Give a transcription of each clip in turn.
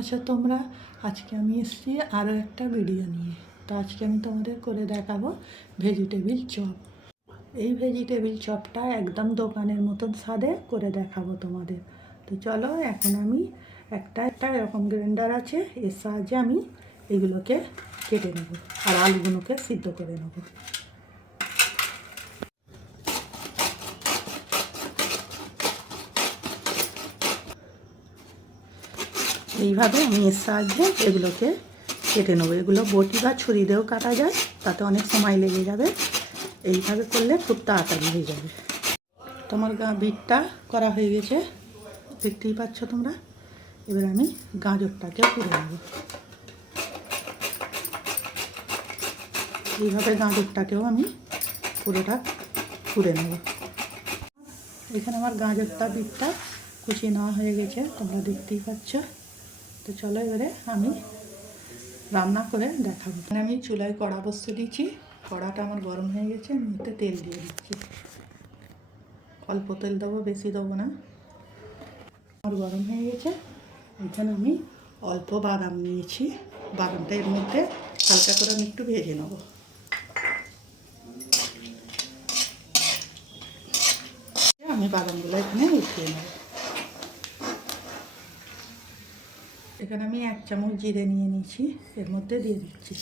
আছো তোমরা আজকে আমি এসেছি আরও একটা ভিডিও নিয়ে। তো আজকে আমি তোমাদের করে দেখাবো ভেজিটেবিল চপ এই ভেজিটেবিল চপটা একদম দোকানের মতন স্বাদে করে দেখাবো তোমাদের। তো চলো, এখন আমি একটা একটা এরকম গ্রাইন্ডার আছে, এর সাহায্যে আমি এগুলোকে কেটে নেব আর আলুগুলোকে সিদ্ধ করে নেব। এইভাবে আমি এর সাহায্যে এগুলোকে কেটে নেব। এগুলো বটি বা ছুরি দিয়েও কাটা যায়, তাতে অনেক সময় লেগে যাবে। এইভাবে করলে খুব তাড়াতাড়ি হয়ে যাবে। তোমার গা বিটটা করা হয়ে গেছে, দেখতেই পাচ্ছ তোমরা? এবার আমি গাজরটাকে পুড়ে নেব। এইভাবে গাজরটাকেও আমি পুরোটা পুড়ে নেব। এখানে আমার গাজরটা, বিটটা কুচি নেওয়া হয়ে গেছে, তোমরা দেখতেই পাচ্ছ। তো চলো এবারে আমি রান্না করে দেখাবো। আমি চুলায় কড়া বসতে দিচ্ছি কড়াটা আমার গরম হয়ে গেছে, আমি এতে তেল দিয়ে দিচ্ছি। অল্প তেল দেবো, বেশি দেবো না। আমার গরম হয়ে গেছে। এখানে আমি অল্প বাদাম নিয়েছি। বাদামটা এর মধ্যে হালকা করে আমি একটু ভেজে নেব। আমি বাদামগুলো এখানে উঠিয়ে নেব। এখানে আমি এক চামচ জিরে নিয়ে নিয়েছি, এর মধ্যে দিয়ে দিচ্ছি।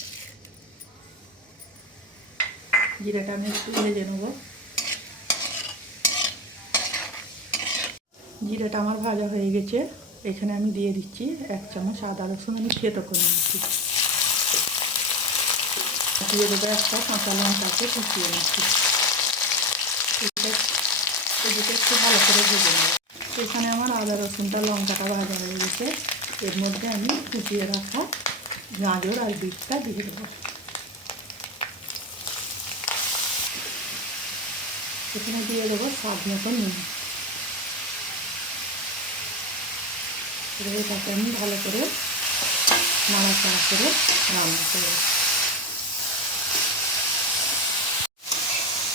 জিরাটা আমি একটু ভেজে নেব। জিরাটা আমার ভাজা হয়ে গেছে, এখানে আমি দিয়ে দিচ্ছি এক চামচ আদা রসুন, আমি খেতে করে নিচ্ছি। দিয়ে দেবো একটা কাঁচা লঙ্কাকে কুচিয়ে নিচ্ছি। একটু ভালো করে ভেজে নেব। এখানে আমার আদা রসুনটা লঙ্কাটা ভাজা হয়ে গেছে। এর মধ্যে আমি কুচিয়ে রাখা গাজর আর বিটটা দিয়ে দেবো। এখানে দিয়ে দেবো স্বাদ মতো নুন। এটাকে আমি ভালো করে নাড়াচাড়া করে রান্না করব।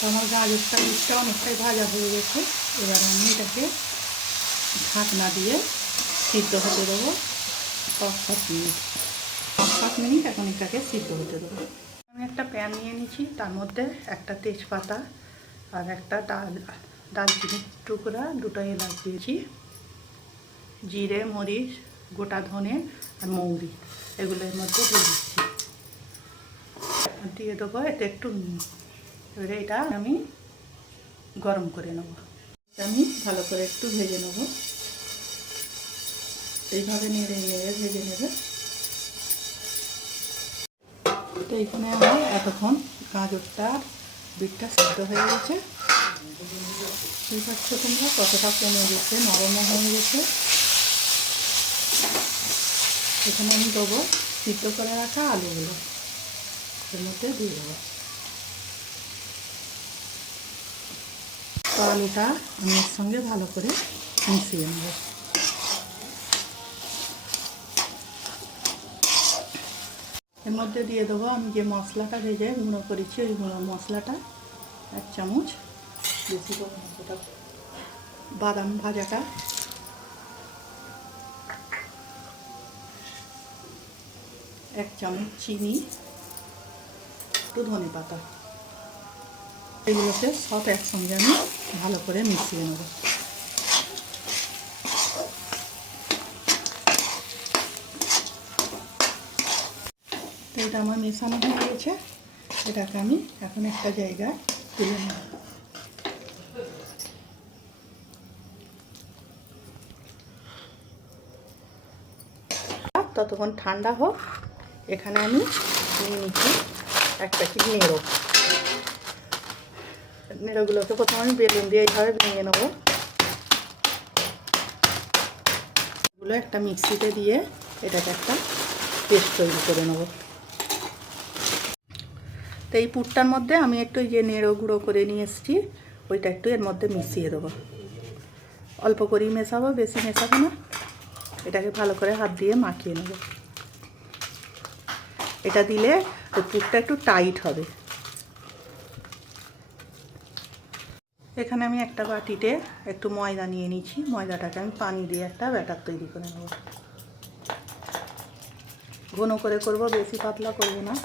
আমার গাজরটা, বিটটা অনেকটাই ভাজা হয়ে গেছে। এবার আমি এটাকে ঢাকনা দিয়ে সিদ্ধ হতে দেবো। পাঁচ সাত মিনিট। পাঁচ সাত মিনিট, এখন এটাকে সিদ্ধ হতে দেবো। আমি একটা প্যান নিয়ে নিয়েছি, তার মধ্যে একটা তেজপাতা আর একটা ডাল দালচিনির টুকরা, দুটো এলাচ দিয়েছি, জিরে, মরিচ, গোটা ধনে আর মৌরি। এগুলো এর মধ্যে দিয়ে দিচ্ছি। দিয়ে দেবো, এতে একটু নুন। এবারে এটা আমি গরম করে নেব। আমি ভালো করে একটু ভেজে নেব। এইভাবে নেড়ে নেড়ে ভেজে নেবে। তো এখানে আমার এতক্ষণ গাজরটা বিটটা সিদ্ধ হয়ে গেছে। বুঝতে পারছ তোমরা কতটা কমে গেছে, নরমও হয়ে গেছে। এখানে আমি দেবো সিদ্ধ করে রাখা আলুগুলো। এর মধ্যে দিয়ে দেবো। তো আলুটা আমি সঙ্গে ভালো করে মিশিয়ে নেব। এর মধ্যে দিয়ে দেবো আমি যে মশলাটা ভেজে গুঁড়ো করেছি, ওই গুঁড়ো মশলাটা এক চামচ বেশি বাদাম ভাজাটা। এক চামচ চিনি, একটু ধনে পাতা। এগুলোকে সব একসঙ্গে আমি ভালো করে মিশিয়ে নেব। এটা আমার মেশানো হয়ে গেছে। এটাকে আমি এখন একটা জায়গায় তুলে নেব। ততক্ষণ ঠান্ডা হোক, এখানে আমি নিয়ে নিচ্ছি এক প্যাকেট নেড়ো নেড়োগুলোকে প্রথমে আমি বেলুন দিয়ে এইভাবে ভেঙে নেব। এগুলো একটা মিক্সিতে দিয়ে এটাকে একটা পেস্ট তৈরি করে নেব। তো এই পুরটার মধ্যে আমি একটু যে নেড়ো গুঁড়ো করে নিয়ে এসেছি, ওইটা একটু এর মধ্যে মিশিয়ে দেবো। অল্প করেই মেশাবো, বেশি মেশাবো না। এটাকে ভালো করে হাত দিয়ে মাখিয়ে নেব। এটা দিলে ওই পুরটা একটু টাইট হবে। এখানে আমি একটা বাটিতে একটু ময়দা নিয়ে নিচ্ছি। ময়দাটাকে আমি পানি দিয়ে একটা ব্যাটার তৈরি করে নেব। ঘন করে করব, বেশি পাতলা করব না।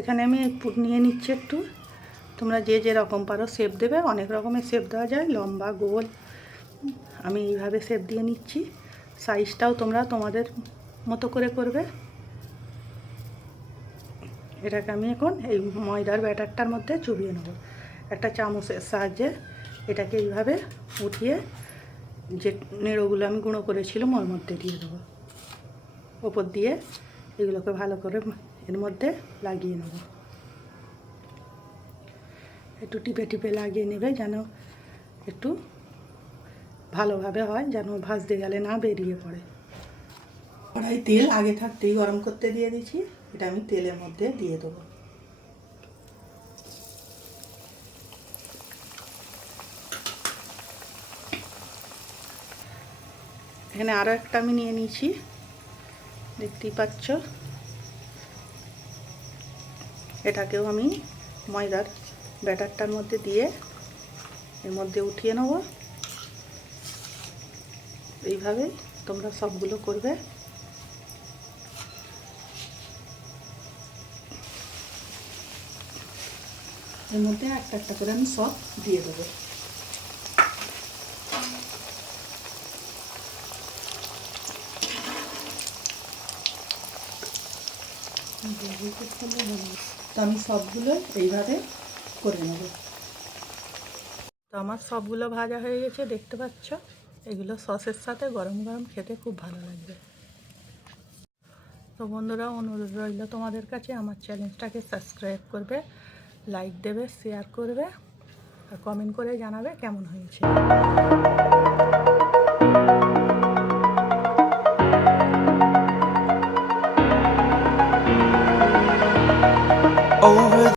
এখানে আমি নিয়ে নিচ্ছি একটু। তোমরা যে যে রকম পারো শেপ দেবে। অনেক রকমের শেপ দেওয়া যায়। লম্বা, গোল। আমি এইভাবে শেপ দিয়ে নিচ্ছি। সাইজটাও তোমরা তোমাদের মতো করে করবে। এটাকে আমি এখন এই ময়দার ব্যাটারটার মধ্যে চুবিয়ে নেব। একটা চামচের সাহায্যে এটাকে এইভাবে উঠিয়ে যে নেড়োগুলো আমি গুঁড়ো করেছিলাম, ওর মধ্যে দিয়ে দেবো। ওপর দিয়ে এগুলোকে ভালো করে এর মধ্যে লাগিয়ে নেব। একটু টিপে টিপে লাগিয়ে নেবে যেন একটু ভালোভাবে হয়, যেন ভাজতে গেলে না বেরিয়ে পড়ে। কড়াই তেল আগে থাকতেই গরম করতে দিয়ে দিচ্ছি। এটা আমি তেলের মধ্যে দিয়ে দেবো। এখানে আরও একটা আমি নিয়ে নিয়েছি। দেখতেই পাচ্ছ? এটাকেও আমি ময়দার ব্যাটারটার মধ্যে দিয়ে এর মধ্যে উঠিয়ে নেব। এইভাবে তোমরা সবগুলো করবে। এর মধ্যে একটা একটা করে আমি সব দিয়ে দেবো। তো আমি সবগুলো এইভাবে করে নেব। তো আমার সবগুলো ভাজা হয়ে গেছে, দেখতে পাচ্ছ? এগুলো সসের সাথে গরম গরম খেতে খুব ভালো লাগবে। তো বন্ধুরা, অনুরোধ রইল তোমাদের কাছে, আমার চ্যানেলটাকে সাবস্ক্রাইব করবে, লাইক দেবে, শেয়ার করবে, আর কমেন্ট করে জানাবে কেমন হয়েছে।